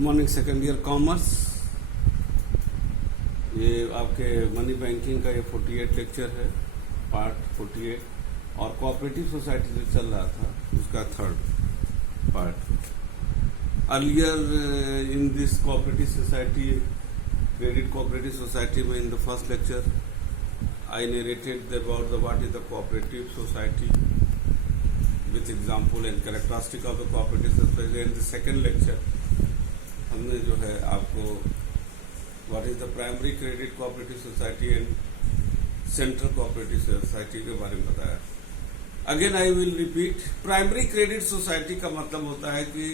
Morning second year commerce. ये आपके money banking का ये 48 लेक्चर है, पार्ट 48, और कोऑपरेटिव सोसाइटी जो चल रहा था उसका third part. Earlier in this cooperative society, credit cooperative society में in the first lecture I narrated about what is the cooperative society with example and characteristic of the cooperative society. In the second lecture हमने जो है आपको what is the primary credit cooperative society and central cooperative society के बारे में बताया। Again I will repeat, primary credit society का मतलब होता है कि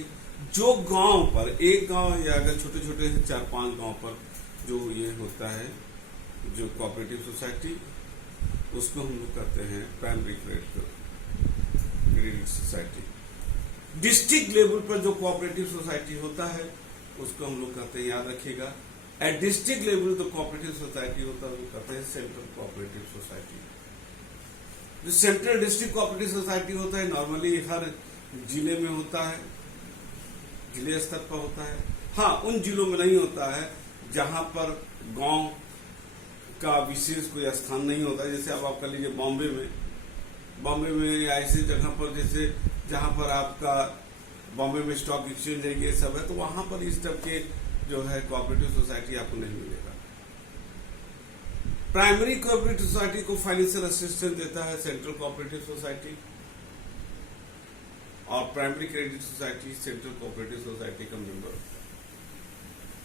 जो गांव पर, एक गांव या अगर छोटे छोटे 4-5 गांव पर जो ये होता है, जो कोऑपरेटिव सोसाइटी, उसको हम लोग कहते हैं primary credit society. District level पर जो कोऑपरेटिव सोसाइटी होता है उसको हम लोग कहते हैं, याद रखिएगा, एट डिस्ट्रिक्ट लेवल जो कोऑपरेटिव सोसाइटी होता है वो कहते हैं सेंट्रल कोऑपरेटिव सोसाइटी। जो सेंट्रल डिस्ट्रिक्ट कोऑपरेटिव सोसाइटी होता है नॉर्मली हर जिले में होता है, जिले स्तर पर होता है। हाँ, उन जिलों में नहीं होता है जहां पर गांव का विशेष कोई स्थान नहीं होता है। जैसे अब आप कर लीजिए बॉम्बे में ऐसी जगह पर, जैसे जहां पर आपका बॉम्बे में स्टॉक एक्सचेंज है, ये सब है, तो वहां पर इस तरह के जो है कोऑपरेटिव सोसाइटी आपको नहीं मिलेगा। प्राइमरी कोऑपरेटिव सोसाइटी को फाइनेंशियल असिस्टेंस देता है सेंट्रल कोऑपरेटिव सोसाइटी, और primary credit society central cooperative society का मेंबर।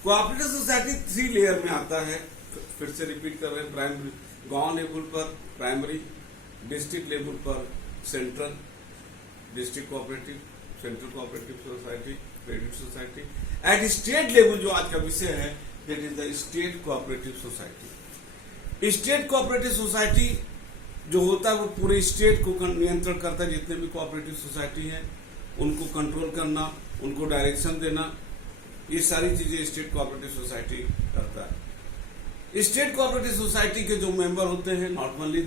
कोऑपरेटिव सोसाइटी 3 लेयर में आता है, फिर से रिपीट कर रहे हैं। प्राइमरी गांव लेवल पर प्राइमरी, डिस्ट्रिक्ट लेवल पर central, district cooperative, central cooperative society, credit society. At state level जो आज का विषय है, that is the state cooperative society. State cooperative society जो होता है वो पूरे स्टेट को नियंत्रण करता है। जितने भी कोऑपरेटिव सोसाइटी हैं उनको कंट्रोल करना, उनको डायरेक्शन देना, ये सारी चीजें स्टेट कोऑपरेटिव सोसाइटी करता है। स्टेट कोऑपरेटिव सोसाइटी के जो मेंबर होते हैं, normally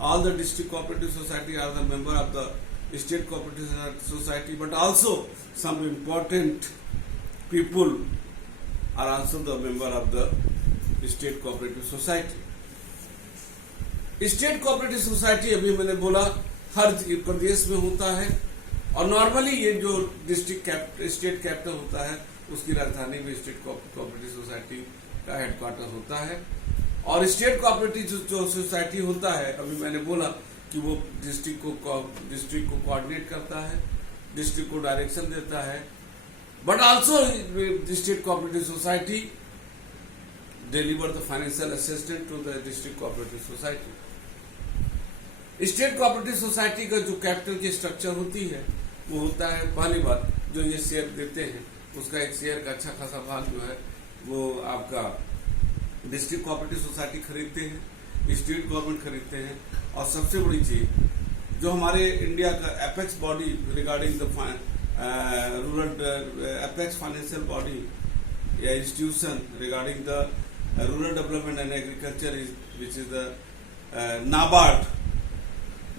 all the district cooperative society are the member of the state cooperative society, but also some important people are also the member of the state cooperative society. State cooperative society अभी मैंने बोला हर प्रदेश में होता है, और normally ये जो state capital होता है उसकी राजधानी में स्टेट कोऑपरेटिव सोसाइटी का हेडक्वार्टर होता है। और स्टेट कोऑपरेटिव जो सोसाइटी होता है, अभी मैंने बोला कि वो डिस्ट्रिक्ट को कोऑर्डिनेट करता है, डिस्ट्रिक्ट को डायरेक्शन देता है, but also state cooperative society deliver the financial assistance to the district cooperative society. State cooperative society का जो कैपिटल की स्ट्रक्चर होती है वो होता है, पहली बात जो ये शेयर देते हैं उसका एक शेयर का अच्छा खासा भाग जो है वो आपका डिस्ट्रिक्ट कोऑपरेटिव सोसाइटी खरीदते हैं, स्टेट गवर्नमेंट खरीदते हैं, और सबसे बड़ी चीज जो हमारे इंडिया का apex body regarding the rural apex financial body या institution regarding the rural development and agriculture which is the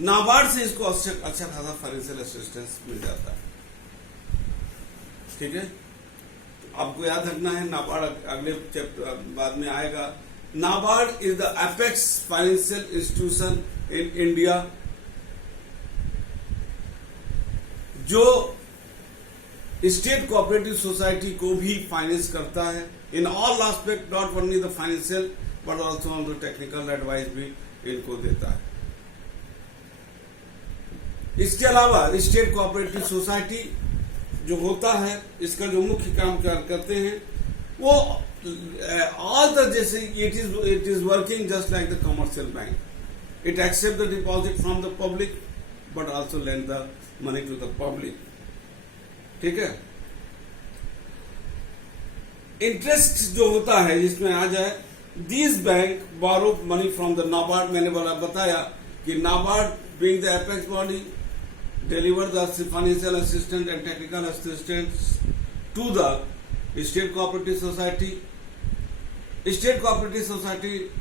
NABARD से इसको अच्छा खासा फाइनेंशियल असिस्टेंस मिल जाता है। ठीक है, आपको याद रखना है, नाबार्ड अगले चैप्टर बाद में आएगा। NABARD is the apex financial institution in India, जो स्टेट कोऑपरेटिव सोसाइटी को भी फाइनेंस करता है in all aspect, not only the financial but also on the technical advice भी इनको देता है। इसके अलावा स्टेट कोऑपरेटिव सोसाइटी जो होता है, इसका जो मुख्य काम करते हैं वो ऑल द, जैसे it is working just like the commercial bank. It except the deposit from the public but also lend the money to the public. ठीक है, इंटरेस्ट जो होता है इसमें आ जाए, this bank borrow money from the NABARD. मैंने बताया कि NABARD being the apex body deliver the financial assistance and technical assistance to the state cooperative society. State cooperative society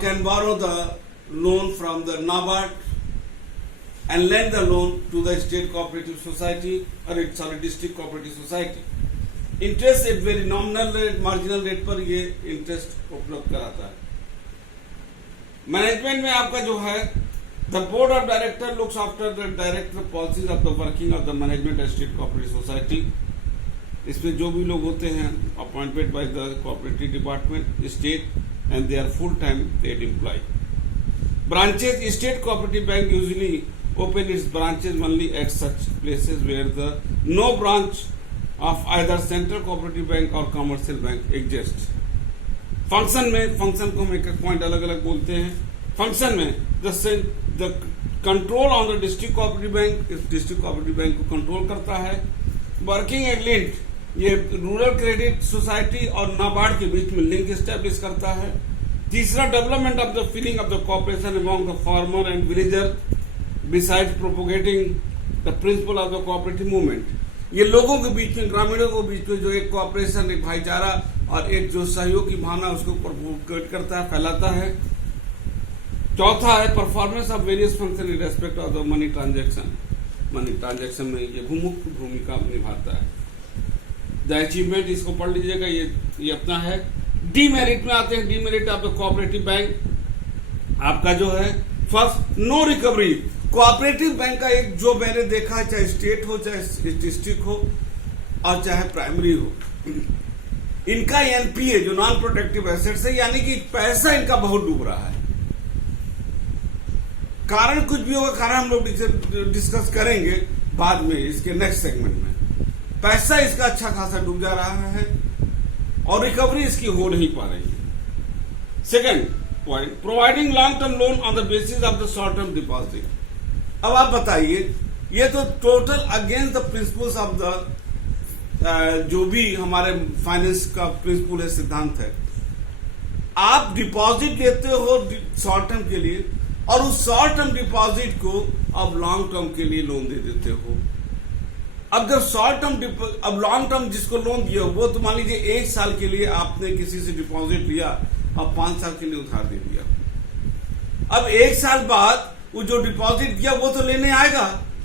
can borrow the loan from the NABARD and lend the loan to the state cooperative society or district cooperative society. Interest rate very nominal rate, marginal rate पर ये interest उपलब्ध कराता है। Management में आपका जो है the board of director looks after the director policies of the working of the management state cooperative society. इसमें जो भी लोग होते हैं appointed by the cooperative department state and they are full time paid employ. Branches state cooperative bank usually open its branches only at such places where the no branch of either central cooperative bank or commercial bank exists. Function को हम एक point अलग अलग बोलते हैं। Function में the control on the district cooperative bank, इस district cooperative bank को कंट्रोल करता है। वर्किंग एजेंट ये रूरल क्रेडिट सोसाइटी और नाबार्ड के बीच में लिंक एस्टेब्लिश करता है। तीसरा, development of the feeling of the cooperation among the farmer and villager besides propagating the principle of the cooperative movement। ये लोगों के बीच में, ग्रामीणों के बीच में जो एक कोऑपरेशन, एक भाईचारा और एक जो सहयोग की भावना उसको प्रोपोगेट करता है, फैलाता है। चौथा है performance of various function in respect of the money transaction. Money transaction में ये मुख्य भूमिका निभाता है। द अचीवमेंट, इसको पढ़ लीजिएगा, ये अपना है। डीमेरिट में आते हैं। Demerit of the cooperative bank आपका जो है first, no recovery. Cooperative bank का एक जो मैंने देखा है, चाहे स्टेट हो चाहे डिस्ट्रिक्ट हो और चाहे प्राइमरी हो, इनका एनपीए जो नॉन प्रोडक्टिव एसेट्स है, यानी कि पैसा इनका बहुत डूब रहा है। कारण कुछ भी होगा, कारण हम लोग डिस्कस करेंगे बाद में इसके नेक्स्ट सेगमेंट में। पैसा इसका अच्छा खासा डूब जा रहा है और रिकवरी इसकी हो नहीं पा रही है। Second point, providing long term loan on the basis of the short term deposit. अब आप बताइए, ये तो total against the principles of the जो भी हमारे फाइनेंस का प्रिंसिपल है, सिद्धांत है। आप डिपॉजिट लेते हो शॉर्ट टर्म के लिए और उस शॉर्ट टर्म डिपॉजिट को अब लॉन्ग टर्म के लिए लोन दे देते हो। अब जब शॉर्ट टर्म, अब लॉन्ग टर्म जिसको लोन दिया वो तो मान लीजिए 1 साल के लिए आपने किसी से डिपॉजिट लिया और 5 साल के लिए उधार दे दिया। अब 1 साल बाद वो जो डिपॉजिट दिया वो तो लेने आएगा,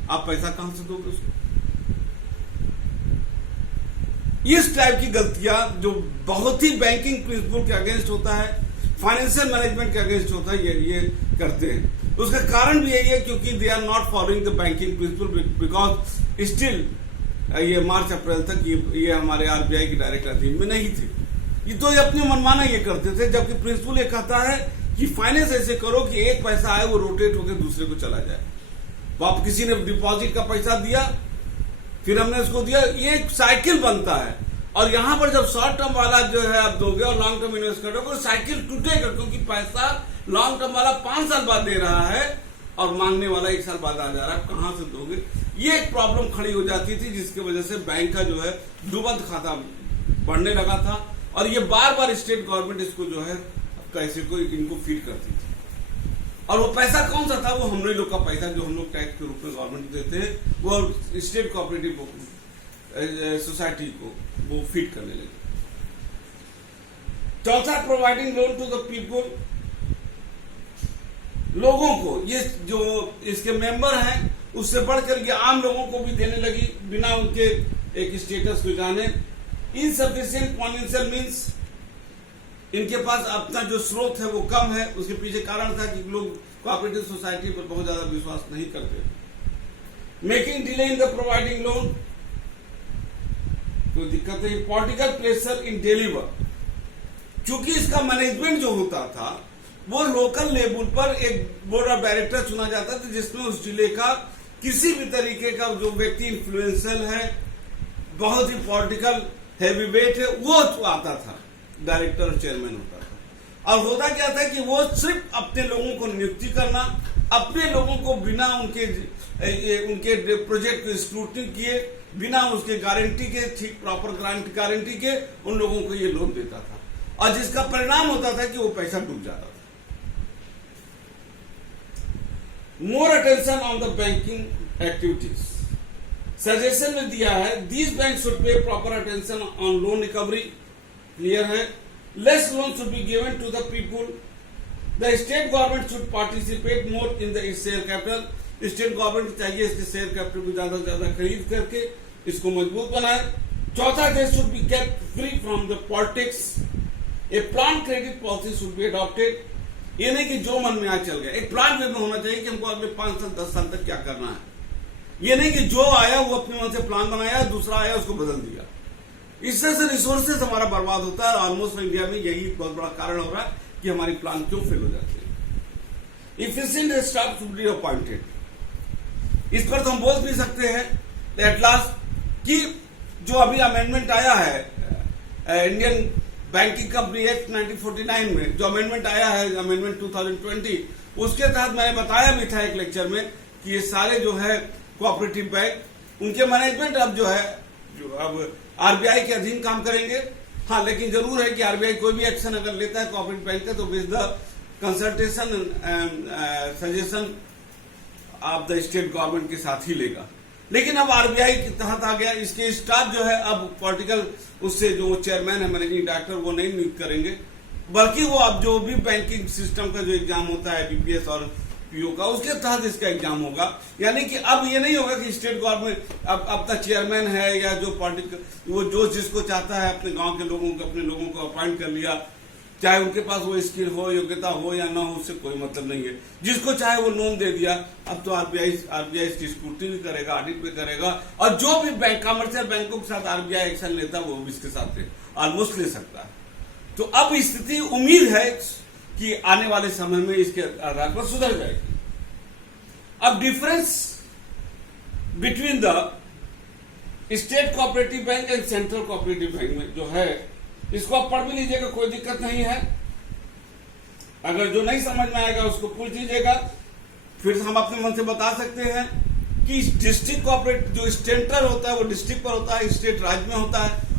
आप पैसा कहां से दोगे उसको? इस टाइप की गलतियां जो बहुत ही बैंकिंग प्रिंसिपल के अगेंस्ट होता है, फाइनेंशियल मैनेजमेंट के अगेंस्ट होता है, ये करते हैं। उसका कारण भी यही है क्योंकि they are not following the banking principle, because still ये मार्च अप्रैल तक ये हमारे आरबीआई की डायरेक्ट अधीन में नहीं थे। ये तो अपने मनमाना ये करते थे, जबकि प्रिंसिपल ये कहता है कि फाइनेंस ऐसे करो कि एक पैसा आए वो रोटेट होकर दूसरे को चला जाए। तो आप किसी ने डिपॉजिट का पैसा दिया, फिर हमने उसको दिया, ये एक साइकिल बनता है। और यहां पर जब शॉर्ट टर्म वाला जो है आप दोगे और लॉन्ग टर्म इन्वेस्ट करोगे तो साइकिल टूटेगा, क्योंकि पैसा लॉन्ग टर्म वाला 5 साल बाद दे रहा है और मांगने वाला 1 साल बाद आ जा रहा है। कहां से दोगे? ये एक प्रॉब्लम खड़ी हो जाती थी, जिसकी वजह से बैंक का जो है डूबंत खाता बढ़ने लगा था और ये बार बार स्टेट गवर्नमेंट इसको जो है पैसे को इनको फीड करती थी। और वो पैसा कौन सा था? वो हम लोग का पैसा जो हम लोग टैक्स के रूप में गवर्नमेंट देते हैं, वो स्टेट कोऑपरेटिव सोसाइटी को वो फीड करने लगे। चौथा, providing loan to the people. लोगों को, ये जो इसके मेंबर हैं उससे बढ़कर ये आम लोगों को भी देने लगी बिना उनके एक स्टेटस को जाने। इनसफिशिएंट फाइनेंशियल मीन्स, इनके पास अपना जो स्रोत है वो कम है। उसके पीछे कारण था कि लोग कोऑपरेटिव सोसाइटी पर बहुत ज्यादा विश्वास नहीं करते। Making delay in the providing loan, कोई दिक्कत है। पॉलिटिकल प्रेशर इन डिलीवर, क्योंकि इसका मैनेजमेंट जो होता था वो लोकल लेवल पर एक बोर्ड ऑफ डायरेक्टर चुना जाता था, जिसमें उस जिले का किसी भी तरीके का जो व्यक्ति इन्फ्लुएंशियल है, बहुत ही पॉलिटिकल हैवी वेट है, वो आता था, डायरेक्टर और चेयरमैन होता था। और होता क्या था कि वो सिर्फ अपने लोगों को नियुक्ति करना, अपने लोगों को बिना उनके प्रोजेक्ट को स्क्रूटनी किए, बिना उसके गारंटी के, ठीक प्रॉपर गारंटी के उन लोगों को ये लोन देता था, और जिसका परिणाम होता था कि वो पैसा डूब जाता था। More attention on the banking activities, suggestion में दिया है these bank should pay proper attention on loan recovery, clear है। Less loan should be given to the people, the state government should participate more in the share capital. State government को चाहिए इसके share capital को ज्यादा से ज्यादा खरीद करके इसको मजबूत बनाए। चौथा, they should be kept free from the politics. A plan credit policy should be adopted. ये नहीं कि जो मन में आ चल गया, एक प्लान वे में होना चाहिए कि हमको अगले 5 साल 10 साल तक क्या करना है। ये नहीं कि जो आया वो अपने मन से प्लान बनाया, दूसरा आया उसको बदल दिया। इससे से रिसोर्सेज हमारा बर्बाद होता है और ऑलमोस्ट इंडिया में यही बहुत बड़ा कारण हो रहा है कि हमारी प्लान क्यों फेल हो जाती है। Efficient staff should be appointed. इस पर तो हम बोल भी सकते हैं एट लास्ट कि जो अभी अमेंडमेंट आया है इंडियन बैंकिंग कंपनी एक्ट 1949 में जो अमेंडमेंट आया है, अमेंडमेंट 2020, उसके तहत मैंने बताया भी था एक लेक्चर में कि ये सारे जो है कोऑपरेटिव बैंक उनके मैनेजमेंट अब जो है अब आरबीआई के अधीन काम करेंगे। हाँ, लेकिन जरूर है कि आरबीआई कोई भी एक्शन अगर लेता है कोऑपरेटिव बैंक का तो with the consultation and suggestion of the state government के साथ ही लेगा। लेकिन अब आरबीआई के तहत आ गया, इसके स्टाफ जो है अब पॉलिटिकल उससे जो चेयरमैन है मैनेजिंग डायरेक्टर वो नहीं नियुक्त करेंगे, बल्कि वो अब जो भी बैंकिंग सिस्टम का जो एग्जाम होता है बीपीएस और पीओ का उसके तहत इसका एग्जाम होगा। यानी कि अब ये नहीं होगा कि स्टेट गवर्नमेंट अब तक चेयरमैन है या जो पॉलिटिकल वो जो जिसको चाहता है अपने गांव के लोगों को अपने लोगों को अपॉइंट कर लिया, चाहे उनके पास वो स्किल हो योग्यता हो या ना हो उससे कोई मतलब नहीं है, जिसको चाहे वो लोन दे दिया। अब तो आरबीआई इसकी स्क्रूटनी भी करेगा, ऑडिट भी करेगा और जो भी बैंक कमर्शियल बैंकों के साथ आरबीआई एक्शन लेता है वो भी इसके साथ ऑलमोस्ट ले सकता है। तो अब स्थिति उम्मीद है कि आने वाले समय में इसके आधार पर सुधर जाएगी। अब difference between the state cooperative bank and central cooperative bank में जो है इसको आप पढ़ भी लीजिएगा, कोई दिक्कत नहीं है। अगर जो नहीं समझ में आएगा उसको पूछ लीजिएगा, फिर हम अपने मन से बता सकते हैं कि डिस्ट्रिक्ट कोऑपरेटिव जो सेंटर होता है वो डिस्ट्रिक्ट पर होता है, स्टेट राज्य में होता है।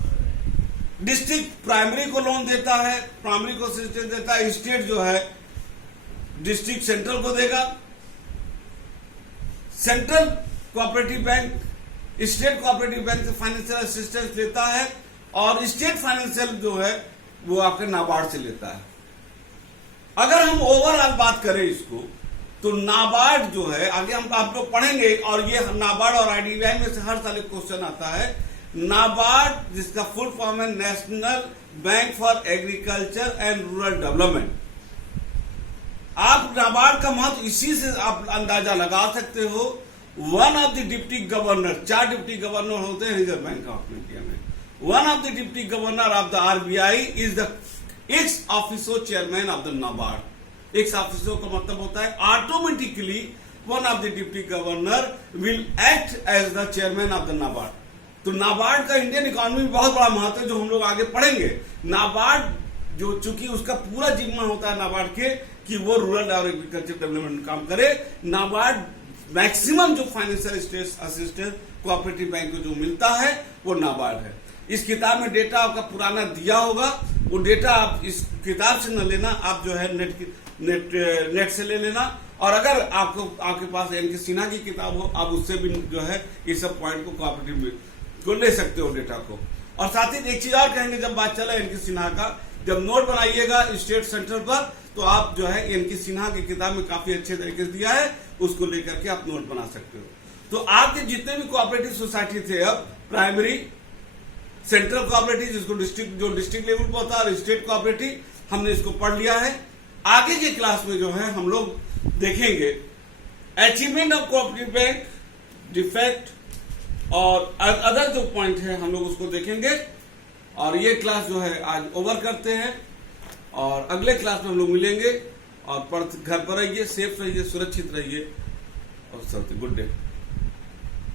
डिस्ट्रिक्ट प्राइमरी को लोन देता है, प्राइमरी को असिस्टेंस देता है, स्टेट जो है डिस्ट्रिक्ट सेंट्रल को देगा। Central cooperative bank state cooperative bank से फाइनेंशियल असिस्टेंस लेता है और स्टेट फाइनेंशियल जो है वो आपके नाबार्ड से लेता है। अगर हम ओवरऑल बात करें इसको तो नाबार्ड जो है आगे हम आप लोग पढ़ेंगे और ये नाबार्ड और आईडीबीआई में से हर साल एक क्वेश्चन आता है। नाबार्ड जिसका फुल फॉर्म है national bank for agriculture and rural development. आप नाबार्ड का महत्व इसी से आप अंदाजा लगा सकते हो। One of the deputy governor, 4 deputy governor होते हैं रिजर्व बैंक ऑफ इंडिया में। One of the deputy governor of the RBI is the ex officio chairman of the NABARD. Ex officio का मतलब होता है automatically one of the deputy governor will act as the chairman of the NABARD. तो नाबार्ड का Indian economy में बहुत बड़ा महत्व है जो हम लोग आगे पढ़ेंगे। नाबार्ड जो चूंकि उसका पूरा जिम्मा होता है नाबार्ड के कि वो रूरल और एग्रीकल्चर डेवलपमेंट काम करे। नाबार्ड मैक्सिमम जो फाइनेंशियल असिस्टेंस कोऑपरेटिव बैंक को जो मिलता है वो नाबार्ड है। इस किताब में डेटा आपका पुराना दिया होगा, वो डेटा आप इस किताब से न लेना, आप जो है नेट से ले लेना। और अगर आपके पास एनके सिन्हा की किताब हो आप उससे भी जो है ये सब पॉइंट को कोऑपरेटिव को ले सकते हो डेटा को। और साथ ही एक चीज और कहेंगे, जब बात चला एनके सिन्हा का, जब नोट बनाइएगा स्टेट सेंटर पर तो आप जो है एनके सिन्हा की किताब में काफी अच्छे तरीके से दिया है, उसको लेकर के आप नोट बना सकते हो। तो आपके जितने भी कोऑपरेटिव सोसाइटी थे, अब प्राइमरी, सेंट्रल कोऑपरेटिव जिसको डिस्ट्रिक्ट लेवल पर होता है और स्टेट कोऑपरेटिव, हमने इसको पढ़ लिया है। आगे के क्लास में जो है हम लोग देखेंगे achievement of cooperative bank, defect और अदर जो पॉइंट है हम लोग उसको देखेंगे। और ये क्लास जो है आज ओवर करते हैं और अगले क्लास में हम लोग मिलेंगे। और घर पर रहिए, सेफ रहिए, सुरक्षित रहिए और गुड डे।